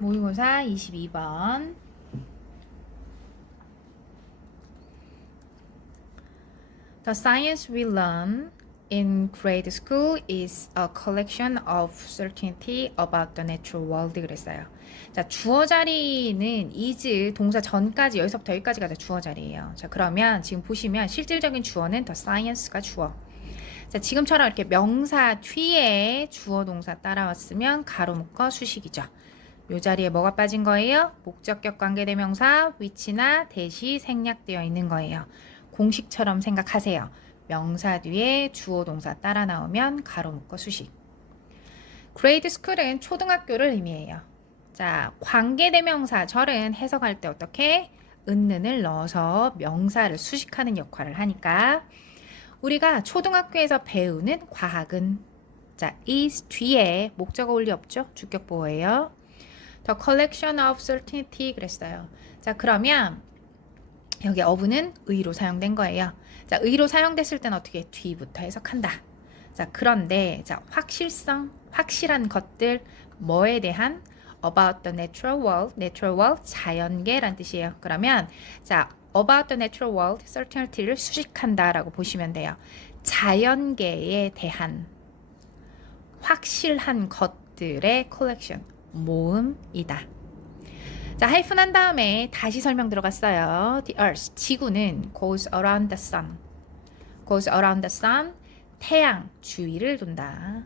모의고사 22번. The science we learn in grade school is a collection of certainty about the natural world. 그랬어요. 자, 주어 자리는 is 동사 전까지 여기서부터 여기까지가 다 주어 자리예요. 자, 그러면 지금 보시면 실질적인 주어는 the science가 주어. 자, 지금처럼 이렇게 명사 뒤에 주어 동사 따라왔으면 가로 묶어 수식이죠. 요 자리에 뭐가 빠진 거예요? 목적격 관계대명사 위치나 대시 생략되어 있는 거예요. 공식처럼 생각하세요. 명사 뒤에 주어 동사 따라 나오면 가로 묶어 수식. grade school은 초등학교를 의미해요. 자, 관계대명사 절은 해석할 때 어떻게? 은는을 넣어서 명사를 수식하는 역할을 하니까 우리가 초등학교에서 배우는 과학은 자, is 뒤에 목적어 올리 없죠? 주격보어예요. The collection of certainty 그랬어요. 자, 그러면 여기 of는 의로 사용된 거예요. 자, 의로 사용됐을 때는 어떻게 뒤부터 해석한다. 자, 그런데 자, 확실성, 확실한 것들 뭐에 대한 about the natural world 자연계란 뜻이에요. 그러면 자, about the natural world certainty를 수식한다라고 보시면 돼요. 자연계에 대한 확실한 것들의 collection 모음이다. 자, 하이픈 한 다음에 다시 설명 들어갔어요. The Earth, 지구는 goes around the sun. goes around the sun, 태양 주위를 돈다.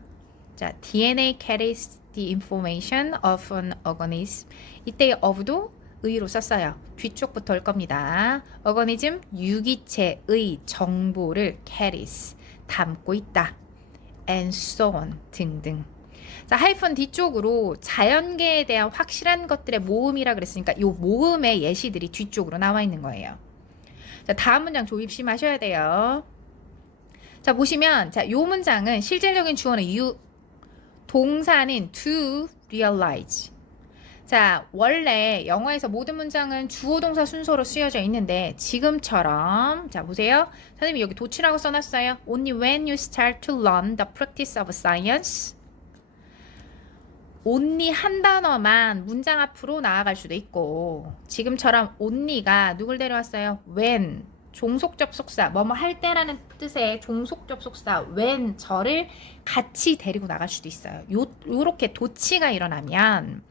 자, DNA carries the information of an organism. 이때 of도 의로 썼어요. 뒤쪽부터 올 겁니다. organism, 유기체의 정보를 carries, 담고 있다. and so on, 등등. 자, 하이픈 뒤쪽으로 자연계에 대한 확실한 것들의 모음이라 그랬으니까 이 모음의 예시들이 뒤쪽으로 나와 있는 거예요. 자, 다음 문장 조입심하셔야 돼요. 자, 보시면 자, 요 문장은 실질적인 주어는 you, 동사는 to realize. 자, 원래 영어에서 모든 문장은 주어 동사 순서로 쓰여져 있는데 지금처럼 자, 보세요. 선생님이 여기 도치라고 써놨어요. Only when you start to learn the practice of science. only 한 단어만 문장 앞으로 나아갈 수도 있고 지금처럼 only가 누굴 데려왔어요? when 종속 접속사 뭐뭐 할 때라는 뜻의 종속 접속사 when 저를 같이 데리고 나갈 수도 있어요. 요렇게 도치가 일어나면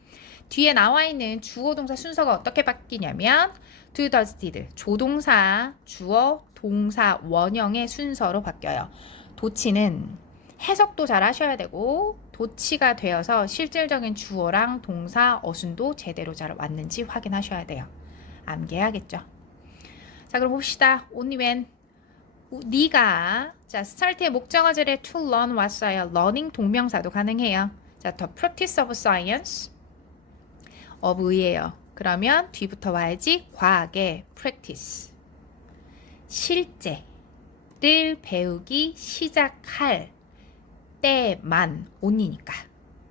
뒤에 나와 있는 주어 동사 순서가 어떻게 바뀌냐면 do, does, did 조동사, 주어, 동사, 원형의 순서로 바뀌어요. 도치는 해석도 잘 하셔야 되고 도치가 되어서 실질적인 주어랑 동사, 어순도 제대로 잘 왔는지 확인하셔야 돼요. 암기해야겠죠. 자, 그럼 봅시다. only when 네가 자, start의 목적어 절에 to learn 왔어요. learning 동명사도 가능해요. 자, the practice of science of이에요. 그러면 뒤부터 와야지 과학의 practice 실제를 배우기 시작할 때만 only니까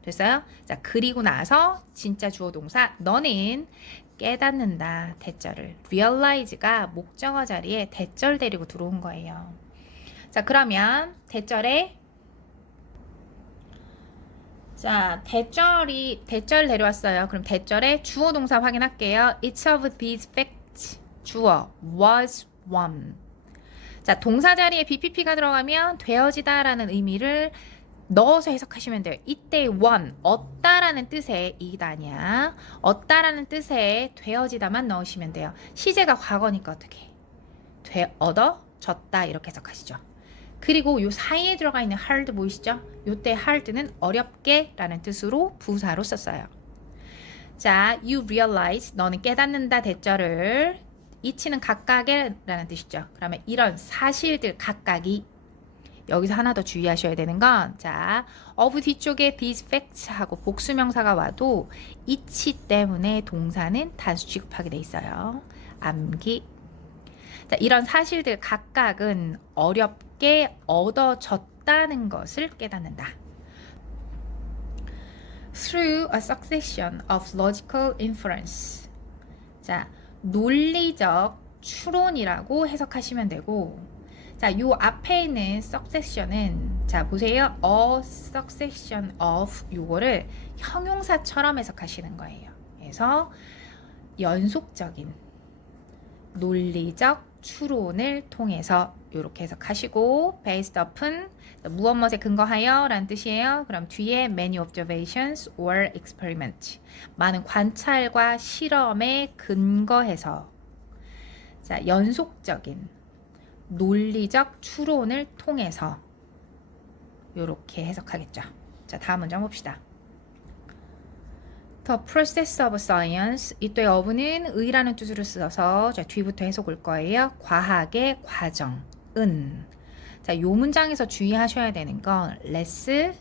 됐어요? 자, 그리고 나서 진짜 주어 동사 너는 깨닫는다 대절을 realize가 목적어 자리에 대절 데리고 들어온 거예요. 자, 그러면 대절 데려왔어요. 그럼 대절의 주어 동사 확인할게요. Each of these facts 주어 was one. 자, 동사 자리에 BPP가 들어가면 되어지다라는 의미를 넣어서 해석하시면 돼요. 이때 one, 얻다라는 뜻의 이다냐 얻다라는 뜻의 되어지다만 넣으시면 돼요. 시제가 과거니까 어떻게 얻어졌다 이렇게 해석하시죠. 그리고 요 사이에 들어가 있는 hard 보이시죠? 요때 hard는 어렵게 라는 뜻으로 부사로 썼어요. 자, you realize 너는 깨닫는다 대절을 이치는 각각의 라는 뜻이죠. 그러면 이런 사실들 각각이 여기서 하나 더 주의하셔야 되는 건 자, of 뒤쪽에 these facts 하고 복수명사가 와도 이치 때문에 동사는 단수 취급하게 돼 있어요. 암기. 자, 이런 사실들 각각은 어렵게 얻어졌다는 것을 깨닫는다. Through a succession of logical inference. 자, 논리적 추론이라고 해석하시면 되고 자, 요 앞에 있는 succession은 자, 보세요. a succession of 요거를 형용사처럼 해석하시는 거예요. 통해서 연속적인 논리적 추론을 통해서 이렇게 해석하시고 based upon 무엇 무엇에 근거하여 라는 뜻이에요. 그럼 뒤에 many observations or experiment 많은 관찰과 실험에 근거해서 자, 연속적인 논리적 추론을 통해서 이렇게 해석하겠죠. 자, 다음 문장 봅시다. The process of science 이때 of는 의라는 뜻으로 써서 자, 뒤부터 해석 올 거예요. 과학의 과정은 자, 요 문장에서 주의하셔야 되는 건 less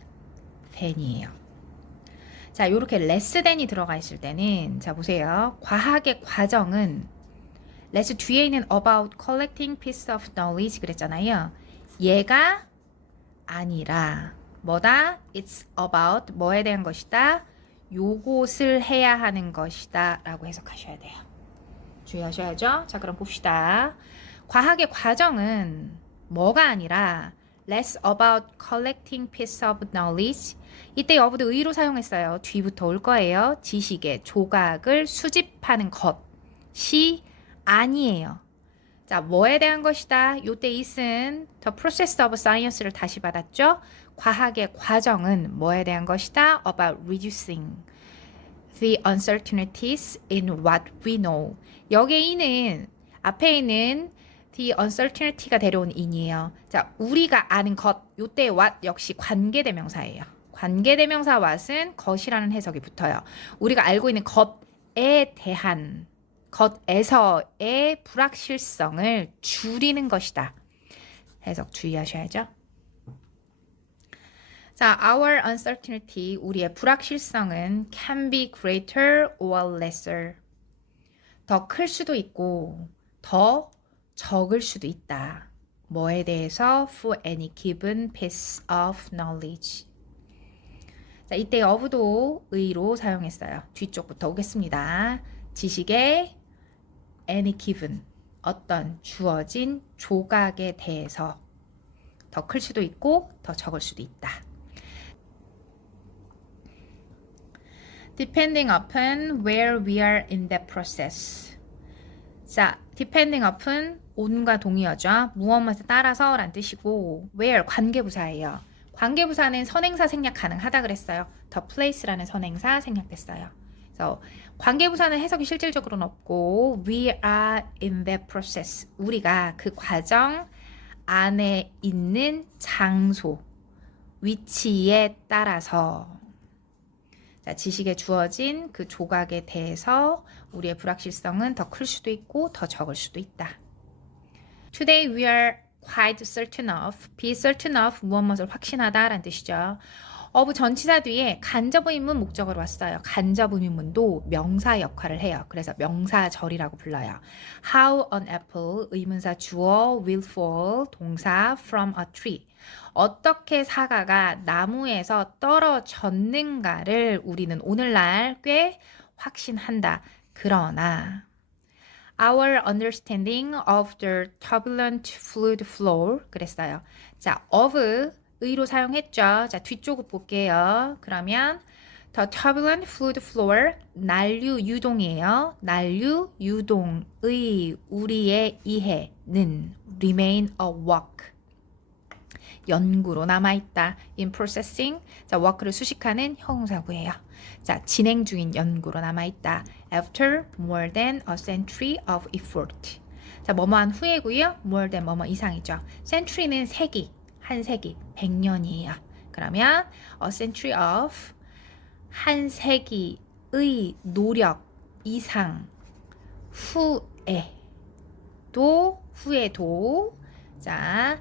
than이에요. 자, 요렇게 less than이 들어가 있을 때는 자, 보세요. 과학의 과정은 less 뒤에 있는 about collecting piece of knowledge 그랬잖아요. 얘가 아니라 뭐다? It's about 뭐에 대한 것이다? 요것을 해야 하는 것이다 라고 해석하셔야 돼요. 주의하셔야죠. 자, 그럼 봅시다. 과학의 과정은 뭐가 아니라 less about collecting piece of knowledge 이때 of도 의로 사용했어요. 뒤부터 올 거예요. 지식의 조각을 수집하는 것이 아니에요. 자, 뭐에 대한 것이다? 요때 is은 the process of science를 다시 받았죠. 과학의 과정은 뭐에 대한 것이다? About reducing the uncertainties in what we know. 여기에 이는 앞에 있는 the uncertainty가 데려온 in이에요. 자, 우리가 아는 것 요때 what 역시 관계대명사예요. 관계대명사 what은 것이라는 해석이 붙어요. 우리가 알고 있는 것에 대한 것에서의 불확실성을 줄이는 것이다. 해석 주의하셔야죠. 자, our uncertainty, 우리의 불확실성은 can be greater or lesser. 더 클 수도 있고 더 적을 수도 있다. 뭐에 대해서? For any given piece of knowledge. 자, 이때 of도 의로 사용했어요. 뒤쪽부터 오겠습니다. 지식의 any given, 어떤 주어진 조각에 대해서 더 클 수도 있고 더 적을 수도 있다. Depending upon where we are in that process. 자, depending upon on과 동의어죠. 무엇에 따라서 라는 뜻이고 where 관계부사예요. 관계부사는 선행사 생략 가능하다 그랬어요. the place라는 선행사 생략됐어요. 그래서 관계부사는 해석이 실질적으로는 없고 we are in that process. 우리가 그 과정 안에 있는 장소, 위치에 따라서 자, 지식에 주어진 그 조각에 대해서 우리의 불확실성은 더 클 수도 있고 더 적을 수도 있다. Today we are quite certain of, be certain of 무엇을 확신하다 라는 뜻이죠. of 전치사 뒤에 간접 의문 목적으로 왔어요. 간접 의문도 명사 역할을 해요. 그래서 명사절이라고 불러요. How an apple 의문사 주어 will fall 동사 from a tree. 어떻게 사과가 나무에서 떨어졌는가를 우리는 오늘날 꽤 확신한다. 그러나 Our understanding of the turbulent fluid flow 그랬어요. 자, of 의로 사용했죠. 자, 뒤쪽을 볼게요. 그러면 the turbulent fluid flow 난류 유동이에요. 난류 유동의 우리의 이해는 remain a work 연구로 남아있다. in processing 자, work를 수식하는 형용사구예요. 자, 진행 중인 연구로 남아있다. after more than a century of effort 자, 뭐뭐한 후에고요. more than 뭐뭐 이상이죠. century는 세기 한 세기, 100년이에요. 그러면 a century of 한 세기의 노력 이상 후에도 자,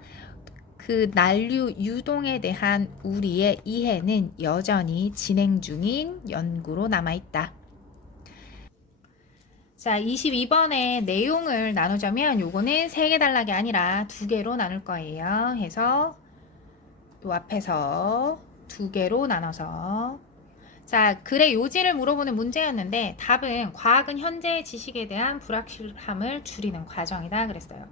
그 난류 유동에 대한 우리의 이해는 여전히 진행 중인 연구로 남아있다. 자, 22번의 내용을 나누자면 요거는 3개 단락이 아니라 2개로 나눌 거예요. 해서 요 앞에서 2개로 나눠서 자, 글의 요지를 물어보는 문제였는데 답은 과학은 현재의 지식에 대한 불확실함을 줄이는 과정이다 그랬어요.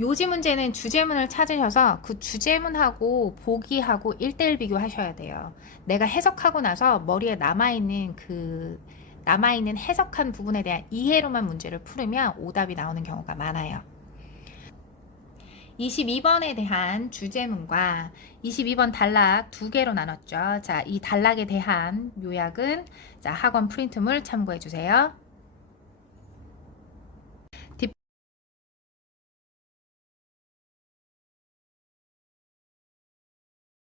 요지 문제는 주제문을 찾으셔서 그 주제문하고 보기하고 1:1 비교하셔야 돼요. 내가 해석하고 나서 머리에 남아있는 그 남아있는 해석한 부분에 대한 이해로만 문제를 풀으면 오답이 나오는 경우가 많아요. 22번에 대한 주제문과 22번 단락 두 개로 나눴죠. 자, 이 단락에 대한 요약은 자, 학원 프린트물 참고해 주세요.